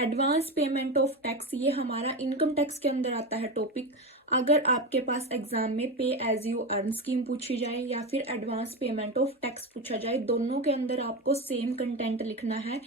Advance payment of tax, ये हमारा income tax के अंदर आता है टॉपिक। अगर आपके पास एग्जाम में पे एज यू अर्न स्कीम पूछी जाए या फिर एडवांस पेमेंट ऑफ टैक्स पूछा जाए, दोनों के अंदर आपको सेम कंटेंट लिखना है,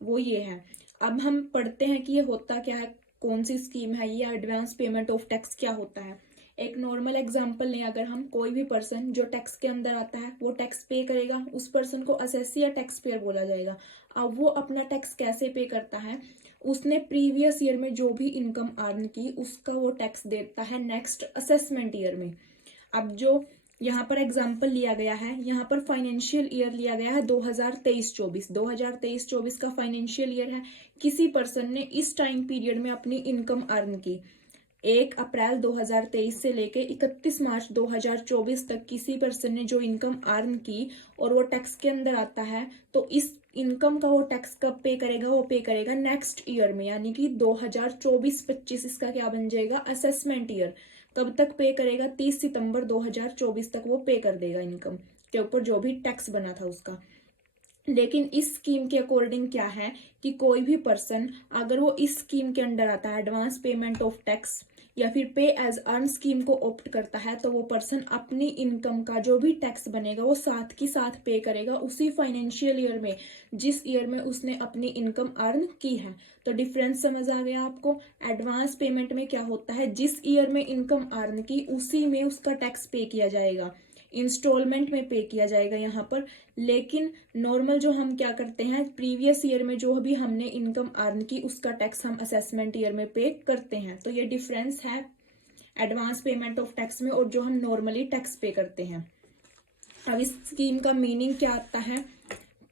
वो ये है। अब हम पढ़ते हैं कि ये होता क्या है, कौन सी स्कीम है ये, एडवांस पेमेंट ऑफ टैक्स क्या होता है। एक नॉर्मल एग्जांपल लें, अगर हम कोई भी पर्सन जो टैक्स के अंदर आता है वो टैक्स पे करेगा, उस पर्सन को असेसी या टैक्स पेयर बोला जाएगा। अब वो अपना टैक्स कैसे पे करता है, उसने प्रीवियस ईयर में जो भी इनकम अर्न की उसका वो टैक्स देता है नेक्स्ट असेसमेंट ईयर में। अब जो यहाँ पर एग्जाम्पल लिया गया है, यहाँ पर फाइनेंशियल ईयर लिया गया है 2023-24। 2023-24 का फाइनेंशियल ईयर है। किसी पर्सन ने इस टाइम पीरियड में अपनी इनकम अर्न की, 1 अप्रैल 2023 से लेके 31 मार्च 2024 तक किसी पर्सन ने जो इनकम अर्न की और वो टैक्स के अंदर आता है, तो इस इनकम का वो टैक्स कब पे करेगा, वो पे करेगा नेक्स्ट ईयर में, यानी कि 2024-25 इसका क्या बन जाएगा, असेसमेंट ईयर। कब तक पे करेगा, 30 सितंबर 2024 तक वो पे कर देगा इनकम के ऊपर जो भी टैक्स बना था उसका। लेकिन इस स्कीम के अकॉर्डिंग क्या है कि कोई भी पर्सन अगर वो इस स्कीम के अंडर आता है, एडवांस पेमेंट ऑफ टैक्स या फिर पे एज अर्न स्कीम को ऑप्ट करता है, तो वो पर्सन अपनी इनकम का जो भी टैक्स बनेगा वो साथ की साथ पे करेगा उसी फाइनेंशियल ईयर में जिस ईयर में उसने अपनी इनकम अर्न की है। तो डिफरेंस समझ आ गया आपको। एडवांस पेमेंट में क्या होता है, जिस ईयर में इनकम अर्न की उसी में उसका टैक्स पे किया जाएगा, इंस्टॉलमेंट में पे किया जाएगा यहाँ पर। लेकिन नॉर्मल जो हम क्या करते हैं, प्रीवियस ईयर में जो भी हमने इनकम अर्न की उसका टैक्स हम असेसमेंट ईयर में पे करते हैं। तो ये डिफरेंस है एडवांस पेमेंट ऑफ टैक्स में और जो हम नॉर्मली टैक्स पे करते हैं। अब इस स्कीम का मीनिंग क्या आता है,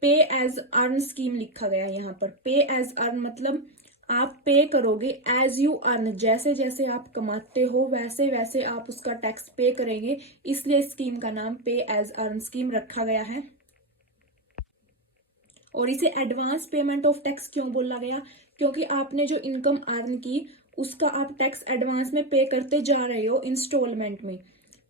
पे एज अर्न स्कीम लिखा गया है यहाँ पर। पे एज अर्न मतलब आप पे करोगे एज यू अर्न, जैसे जैसे आप कमाते हो वैसे वैसे आप उसका टैक्स पे करेंगे, इसलिए स्कीम का नाम पे एज अर्न स्कीम रखा गया है। और इसे एडवांस पेमेंट ऑफ टैक्स क्यों बोला गया, क्योंकि आपने जो इनकम अर्न की उसका आप टैक्स एडवांस में पे करते जा रहे हो इंस्टॉलमेंट में।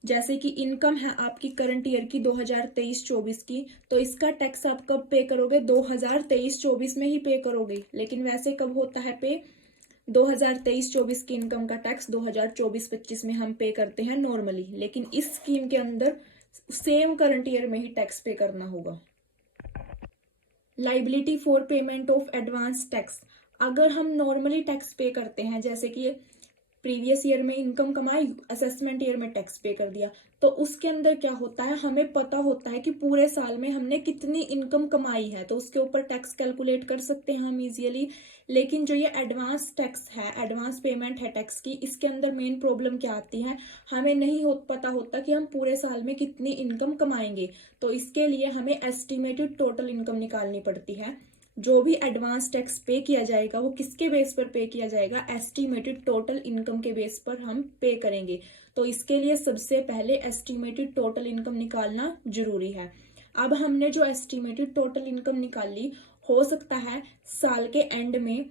जैसे कि इनकम है आपकी करंट ईयर की 2023-24 की, तो इसका टैक्स आप कब पे करोगे, 2023-24 में ही पे करोगे। लेकिन वैसे कब होता है पे, 2023-24 की इनकम का टैक्स 2024-25 में हम पे करते हैं नॉर्मली। लेकिन इस स्कीम के अंदर सेम करंट ईयर में ही टैक्स पे करना होगा। Liability for payment of advance tax, अगर हम नॉर्मली टैक्स पे करते हैं, जैसे कि प्रीवियस ईयर में इनकम कमाई, असेसमेंट ईयर में टैक्स पे कर दिया, तो उसके अंदर क्या होता है, हमें पता होता है कि पूरे साल में हमने कितनी इनकम कमाई है, तो उसके ऊपर टैक्स कैलकुलेट कर सकते हैं हम इजीली। लेकिन जो ये एडवांस टैक्स है, एडवांस पेमेंट है टैक्स की, इसके अंदर मेन प्रॉब्लम क्या आती है, हमें नहीं पता होता कि हम पूरे साल में कितनी इनकम कमाएंगे। तो इसके लिए हमें एस्टिमेटेड टोटल इनकम निकालनी पड़ती है। जो भी एडवांस टैक्स पे किया जाएगा वो किसके बेस पर पे किया जाएगा, एस्टिमेटेड टोटल इनकम के बेस पर हम पे करेंगे। तो इसके लिए सबसे पहले एस्टिमेटेड टोटल इनकम निकालना जरूरी है। अब हमने जो एस्टिमेटेड टोटल इनकम निकाली, हो सकता है साल के एंड में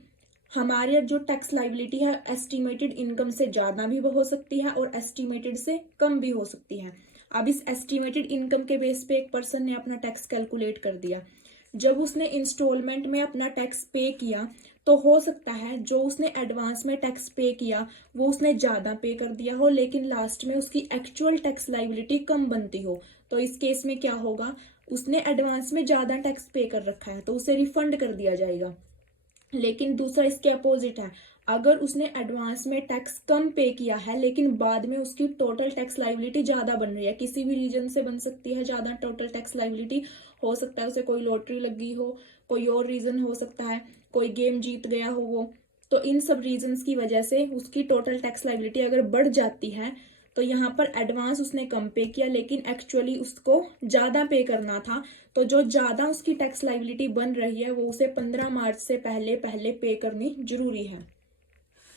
हमारे जो टैक्स लाइबिलिटी है एस्टिमेटेड इनकम से ज्यादा भी हो सकती है और एस्टिमेटेड से कम भी हो सकती है। अब इस एस्टिमेटेड इनकम के बेस पे एक पर्सन ने अपना टैक्स कैलकुलेट कर दिया, जब उसने इंस्टॉलमेंट में अपना टैक्स पे किया तो हो सकता है जो उसने एडवांस में टैक्स पे किया वो उसने ज्यादा पे कर दिया हो, लेकिन लास्ट में उसकी एक्चुअल टैक्स लाइबिलिटी कम बनती हो। तो इस केस में क्या होगा, उसने एडवांस में ज्यादा टैक्स पे कर रखा है तो उसे रिफंड कर दिया जाएगा। लेकिन दूसरा इसके अपोजिट है, अगर उसने एडवांस में टैक्स कम पे किया है लेकिन बाद में उसकी टोटल टैक्स लाइबिलिटी ज्यादा बन रही है, किसी भी रीजन से बन सकती है ज्यादा टोटल टैक्स लाइबिलिटी, हो सकता है उसे कोई लॉटरी लगी हो, कोई और रीजन हो सकता है, कोई गेम जीत गया हो वो, तो इन सब रीजंस की वजह से उसकी टोटल टैक्स लाइबिलिटी अगर बढ़ जाती है, तो यहाँ पर एडवांस उसने कम पे किया लेकिन एक्चुअली उसको ज्यादा पे करना था, तो जो ज्यादा उसकी टैक्स लाइबिलिटी बन रही है वो उसे 15 मार्च से पहले पहले पे करनी जरूरी है।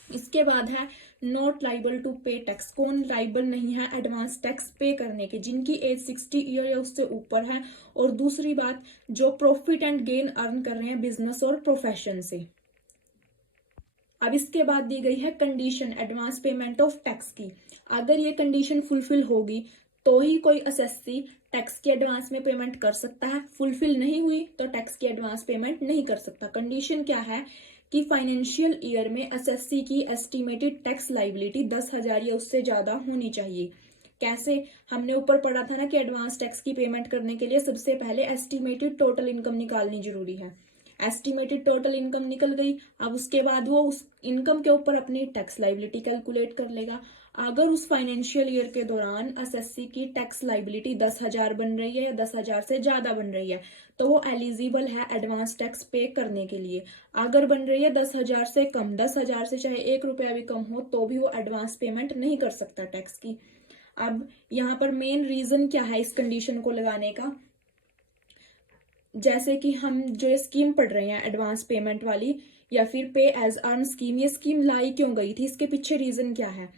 इसके बाद है नॉट लाइबल टू पे टैक्स, कौन लाइबल नहीं है एडवांस टैक्स पे करने के, जिनकी एज 60 ईयर या उससे ऊपर है, और दूसरी बात जो प्रॉफिट एंड गेन अर्न कर रहे हैं बिजनेस और प्रोफेशन से। अब इसके बाद दी गई है condition advance payment of tax की, अगर ये कंडीशन फुलफिल होगी तो ही कोई असेसी टैक्स की एडवांस में पेमेंट कर सकता है, फुलफिल नहीं हुई तो टैक्स की एडवांस पेमेंट नहीं कर सकता। कंडीशन क्या है कि फाइनेंशियल ईयर में एसएससी की एस्टिमेटेड टैक्स लाइबिलिटी 10,000 या उससे ज्यादा होनी चाहिए। कैसे? हमने ऊपर पढ़ा था ना कि एडवांस टैक्स की पेमेंट करने के लिए सबसे पहले एस्टिमेटेड टोटल इनकम निकालनी जरूरी है। एस्टिमेटेड टोटल इनकम निकल गई, अब उसके बाद वो उस इनकम के ऊपर अपनी टैक्स लाइबिलिटी कैलकुलेट कर लेगा। अगर उस फाइनेंशियल ईयर के दौरान एसएससी की टैक्स लाइबिलिटी 10,000 बन रही है या 10,000 से ज्यादा बन रही है तो वो एलिजिबल है एडवांस टैक्स पे करने के लिए। अगर बन रही है 10,000 से कम, 10,000 से चाहे 1 रुपया भी कम हो तो भी वो एडवांस पेमेंट नहीं कर सकता टैक्स की। अब यहाँ पर मेन रीजन क्या है इस कंडीशन को लगाने का? जैसे कि हम जो स्कीम पढ़ रहे हैं एडवांस पेमेंट वाली या फिर पे एज अर्न स्कीम, ये स्कीम लाई क्यों गई थी, इसके पीछे रीजन क्या है?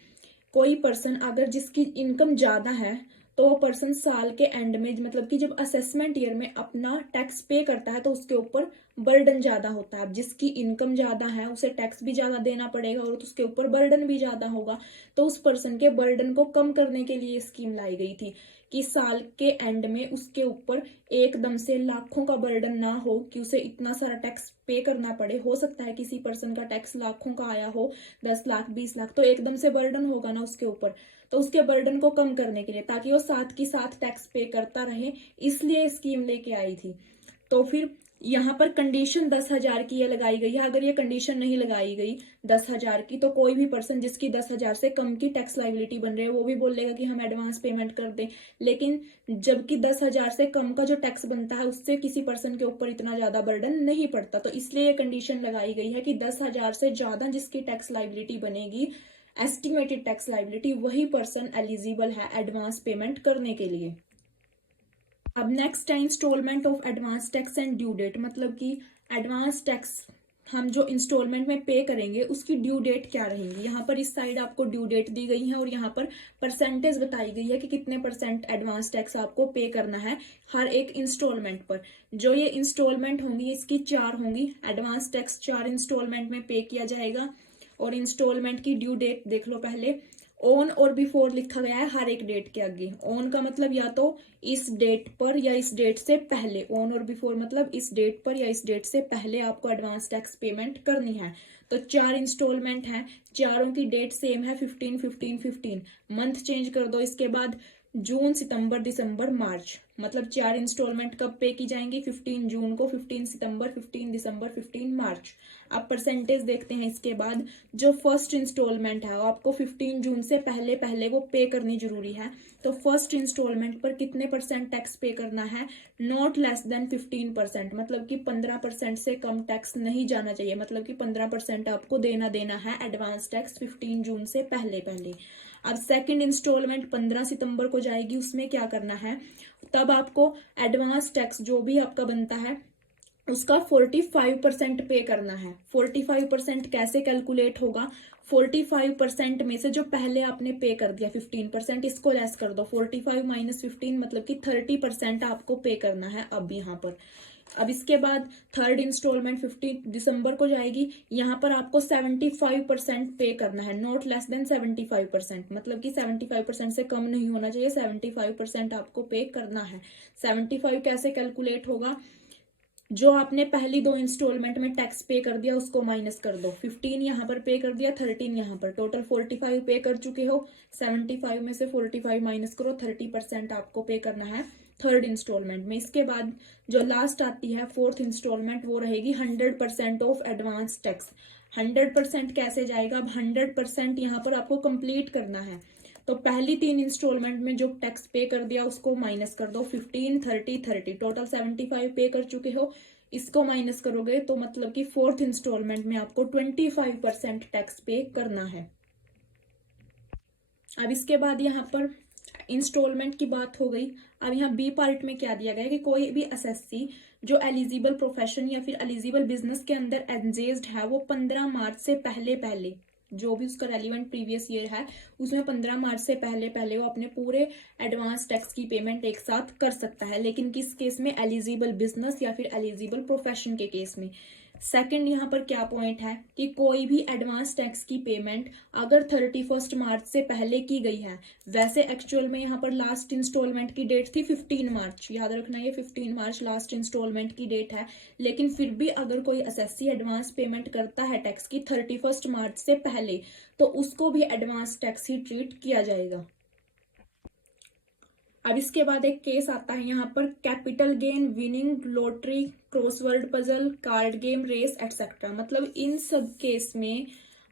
कोई पर्सन अगर जिसकी इनकम ज्यादा है तो वो पर्सन साल के एंड में, मतलब कि जब असेसमेंट ईयर में अपना टैक्स पे करता है तो उसके ऊपर बर्डन ज्यादा होता है। अब जिसकी इनकम ज्यादा है उसे टैक्स भी ज्यादा देना पड़ेगा और उसके ऊपर बर्डन भी ज्यादा होगा। तो उस पर्सन के बर्डन को कम करने के लिए स्कीम लाई गई थी कि साल के एंड में उसके ऊपर एकदम से लाखों का बर्डन ना हो कि उसे इतना सारा टैक्स पे करना पड़े। हो सकता है किसी पर्सन का टैक्स लाखों का आया हो, 10 लाख 20 लाख, तो एकदम से बर्डन होगा ना उसके ऊपर। तो उसके बर्डन को कम करने के लिए, ताकि वो साथ की साथ टैक्स पे करता रहे, इसलिए स्कीम लेके आई थी। तो फिर यहाँ पर कंडीशन 10,000 की ये लगाई गई है। अगर ये कंडीशन नहीं लगाई गई 10,000 की तो कोई भी पर्सन जिसकी 10,000 से कम की टैक्स लाइबिलिटी बन रही है वो भी बोलेगा कि हम एडवांस पेमेंट कर दें। लेकिन जबकि 10,000 से कम का जो टैक्स बनता है उससे किसी पर्सन के ऊपर इतना ज्यादा बर्डन नहीं पड़ता। तो इसलिए ये कंडीशन लगाई गई है कि 10,000 से ज्यादा जिसकी टैक्स लाइबिलिटी बनेगी, एस्टिमेटेड टैक्स लाइबिलिटी, वही पर्सन एलिजिबल है एडवांस पेमेंट करने के लिए। अब नेक्स्ट है instalment of advance tax and due date, मतलब कि एडवांस टैक्स हम जो इंस्टॉलमेंट में पे करेंगे उसकी ड्यू डेट क्या रहेगी। यहाँ पर इस साइड आपको ड्यू डेट दी गई है और यहाँ पर परसेंटेज बताई गई है कि कितने परसेंट एडवांस टैक्स आपको पे करना है हर एक इंस्टॉलमेंट पर। जो ये इंस्टॉलमेंट होंगी इसकी 4 होंगी, एडवांस टैक्स 4 इंस्टॉलमेंट में पे किया जाएगा। और इंस्टॉलमेंट की ड्यू डेट देख लो, पहले ऑन और बिफोर लिखा गया है हर एक डेट के आगे। ऑन का मतलब या तो इस डेट पर या इस डेट से पहले, ऑन और बिफोर मतलब इस डेट पर या इस डेट से पहले आपको एडवांस टैक्स पेमेंट करनी है। तो 4 इंस्टॉलमेंट हैं, चारों की डेट सेम है 15 15 15। मंथ चेंज कर दो इसके बाद, जून सितंबर दिसंबर मार्च, मतलब 4 इंस्टॉलमेंट कब पे की जाएंगी? 15 जून को, 15 सितंबर, 15 दिसंबर, 15 मार्च। अब परसेंटेज देखते हैं इसके बाद। जो फर्स्ट इंस्टॉलमेंट है वो आपको 15 जून से पहले पहले वो पे करनी जरूरी है। तो फर्स्ट इंस्टॉलमेंट पर कितने परसेंट टैक्स पे करना है? नॉट लेस देन 15%, मतलब कि 15% से कम टैक्स नहीं जाना चाहिए, मतलब कि 15% आपको देना है एडवांस टैक्स 15 जून से पहले पहले। अब सेकंड इंस्टॉलमेंट 15 सितंबर को जाएगी, उसमें क्या करना है? तब आपको एडवांस टैक्स जो भी आपका बनता है उसका 45% पे करना है। 45% कैसे कैलकुलेट होगा? 45% में से जो पहले आपने पे कर दिया 15%, इसको लेस कर दो। 45 माइनस 15 मतलब कि 30% आपको पे करना है अब यहाँ पर। अब इसके बाद थर्ड इंस्टॉलमेंट 15 दिसंबर को जाएगी, यहाँ पर आपको 75% पे करना है, नॉट लेस देन 75%, मतलब कि 75% से कम नहीं होना चाहिए, 75% आपको पे करना है। 75 कैसे कैलकुलेट होगा? जो आपने पहली 2 इंस्टॉलमेंट में टैक्स पे कर दिया उसको माइनस कर दो। 15 यहाँ पर पे कर दिया, 13 यहाँ पर, टोटल 45 पे कर चुके हो। 75 में से 45 माइनस करो, 30% आपको पे करना है थर्ड इंस्टॉलमेंट में। इसके बाद जो लास्ट आती है फोर्थ इंस्टॉलमेंट, वो रहेगी 100% ऑफ एडवांस टैक्स। 100% कैसे जाएगा? अब 100% यहाँ पर आपको कंप्लीट करना है। तो पहली 3 इंस्टॉलमेंट में जो टैक्स पे कर दिया उसको माइनस कर दो, 15 30 30, टोटल 75 पे कर चुके हो, इसको माइनस करोगे तो मतलब कि फोर्थ इंस्टॉलमेंट में आपको 25% टैक्स पे करना है। अब इसके बाद यहाँ पर इंस्टॉलमेंट की बात हो गई। अब यहाँ बी पार्ट में क्या दिया गया है कि कोई भी एसएससी जो एलिजिबल प्रोफेशन या फिर एलिजिबल बिजनेस के अंदर एंगेज्ड है वो 15 मार्च से पहले पहले, जो भी उसका रेलिवेंट प्रीवियस ईयर है उसमें 15 मार्च से पहले पहले वो अपने पूरे एडवांस टैक्स की पेमेंट एक साथ कर सकता है। लेकिन किस केस में? एलिजिबल बिजनेस या फिर एलिजिबल प्रोफेशन के केस में। सेकंड यहाँ पर क्या पॉइंट है कि कोई भी एडवांस टैक्स की पेमेंट अगर 31 मार्च से पहले की गई है, वैसे एक्चुअल में यहाँ पर लास्ट इंस्टॉलमेंट की डेट थी 15 मार्च, याद रखना ये 15 मार्च लास्ट इंस्टॉलमेंट की डेट है, लेकिन फिर भी अगर कोई एसएससी एडवांस पेमेंट करता है टैक्स की 31 मार्च से पहले, तो उसको भी एडवांस टैक्स ही ट्रीट किया जाएगा। अब इसके बाद एक केस आता है यहाँ पर capital gain, winning lottery, crossword puzzle, card game, race etcetera. मतलब इन सब केस में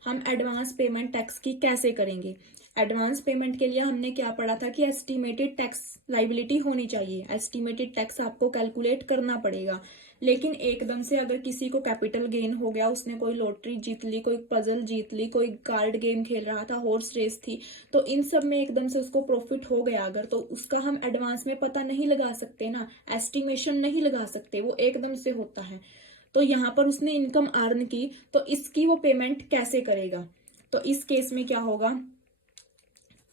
हम एडवांस पेमेंट टैक्स की कैसे करेंगे। एडवांस पेमेंट के लिए हमने क्या पढ़ा था कि एस्टिमेटेड टैक्स लाइबिलिटी होनी चाहिए, एस्टिमेटेड टैक्स आपको कैलकुलेट करना पड़ेगा। लेकिन एकदम से अगर किसी को कैपिटल गेन हो गया, उसने कोई लॉटरी जीत ली, कोई पजल जीत ली, कोई कार्ड गेम खेल रहा था, हॉर्स रेस थी, तो इन सब में एकदम से उसको प्रॉफिट हो गया अगर, तो उसका हम एडवांस में पता नहीं लगा सकते ना, एस्टिमेशन नहीं लगा सकते, वो एकदम से होता है। तो यहाँ पर उसने इनकम अर्न की, तो इसकी वो पेमेंट कैसे करेगा। तो इस केस में क्या होगा,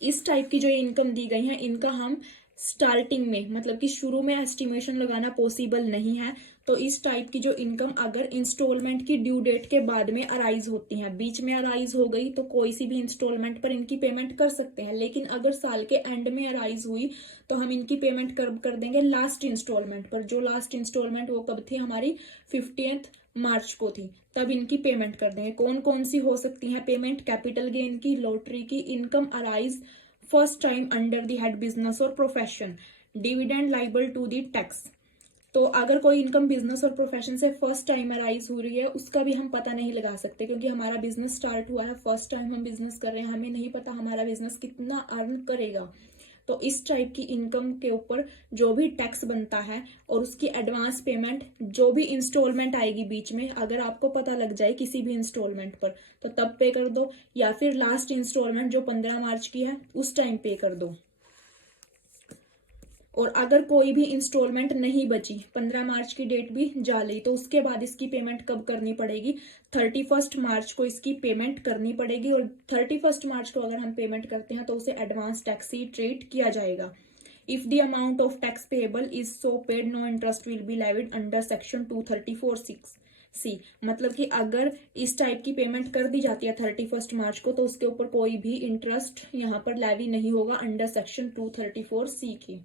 इस टाइप की जो इनकम दी गई है, इनका हम स्टार्टिंग में, मतलब कि शुरू में एस्टिमेशन लगाना पॉसिबल नहीं है। तो इस टाइप की जो इनकम अगर इंस्टॉलमेंट की ड्यू डेट के बाद में अराइज होती है, बीच में अराइज हो गई, तो कोई सी भी इंस्टॉलमेंट पर इनकी पेमेंट कर सकते हैं। लेकिन अगर साल के एंड में अराइज हुई, तो हम इनकी पेमेंट कब कर देंगे, लास्ट इंस्टॉलमेंट पर। जो लास्ट इंस्टॉलमेंट वो कब थी हमारी, 15 मार्च को थी, तब इनकी पेमेंट कर देंगे। कौन कौन सी हो सकती है पेमेंट, कैपिटल गेन की, लॉटरी की, income arise first time under the head business और profession, dividend liable to the tax. तो अगर कोई इनकम बिजनेस और प्रोफेशन से फर्स्ट टाइम अराइज हो रही है, उसका भी हम पता नहीं लगा सकते, क्योंकि हमारा बिजनेस स्टार्ट हुआ है, फर्स्ट टाइम हम बिजनेस कर रहे हैं, हमें नहीं पता हमारा बिजनेस कितना अर्न करेगा। तो इस टाइप की इनकम के ऊपर जो भी टैक्स बनता है और उसकी एडवांस पेमेंट, जो भी इंस्टॉलमेंट आएगी बीच में, अगर आपको पता लग जाए किसी भी इंस्टॉलमेंट पर, तो तब पे कर दो, या फिर लास्ट इंस्टॉलमेंट जो 15 मार्च की है उस टाइम पे कर दो। और अगर कोई भी इंस्टॉलमेंट नहीं बची, 15 मार्च की डेट भी जा ली, तो उसके बाद इसकी पेमेंट कब करनी पड़ेगी, 31 मार्च को इसकी पेमेंट करनी पड़ेगी। और 31 मार्च को अगर हम पेमेंट करते हैं, तो उसे एडवांस टैक्स ही ट्रीट किया जाएगा। If the amount of tax payable is so paid, no interest will be levied under section 234(6)(c। मतलब कि अगर इस टाइप की पेमेंट कर दी जाती है 31 मार्च को, तो उसके ऊपर कोई भी इंटरेस्ट यहाँ पर लेवी नहीं होगा अंडर सेक्शन 234(c) की।